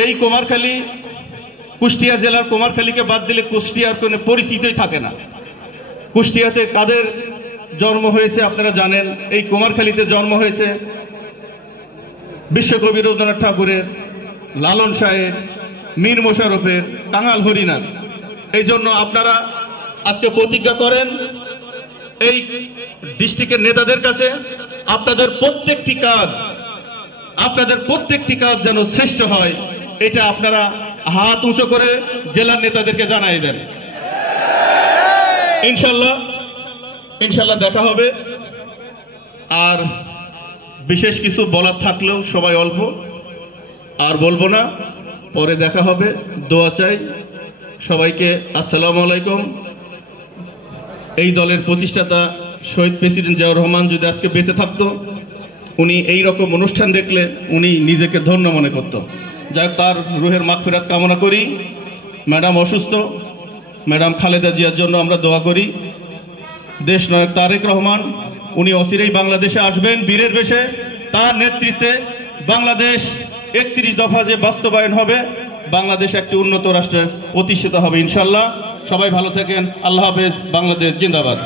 এই কুমারখালী কুষ্টিয়া জেলার কুমারখালীকে বাদ দিলে কুষ্টিয়ার কোনো পরিচিতই থাকে না। কুষ্টিয়াতে কাদের জন্ম হয়েছে আপনারা জানেন। এই কুমারখালীতে জন্ম হয়েছে বিশ্বকবি রবীন্দ্রনাথ ঠাকুরের, লালন সাহেব, মীর মোশাররফের, কাঙাল হরিনাথ। এই জন্য আপনারা আজকে প্রতিজ্ঞা করেন এই ডিস্ট্রিক্টের নেতাদের কাছে আপনাদের প্রত্যেকটি কাজ যেন শ্রেষ্ঠ হয়, এটা আপনারা হাত উঁচু করে জেলার নেতাদেরকে জানাই দেন। ইনশাল্লাহ দেখা হবে। আর বিশেষ কিছু বলার থাকলেও সবাই অল্প আর বলবো না, পরে দেখা হবে। দোয়া চাই সবাইকে। আসসালামু আলাইকুম। এই দলের প্রতিষ্ঠাতা শহীদ প্রেসিডেন্ট জিয়াউর রহমান যদি আজকে বেঁচে থাকতো, উনি এই রকম অনুষ্ঠান দেখলে উনি নিজেকে ধন্য মনে করত। যাই হোক, তার রুহের মাগফিরাত কামনা করি। ম্যাডাম অসুস্থ, ম্যাডাম খালেদা জিয়ার জন্য আমরা দোয়া করি। দেশ নায়ক তারেক রহমান উনি অচিরেই বাংলাদেশে আসবেন বীরের বেশে। তার নেতৃত্বে বাংলাদেশ 31 দফা যে বাস্তবায়ন হবে, বাংলাদেশ একটি উন্নত রাষ্ট্রে প্রতিষ্ঠিত হবে ইনশাল্লাহ। সবাই ভালো থাকেন। আল্লাহ হাফেজ। বাংলাদেশ জিন্দাবাদ।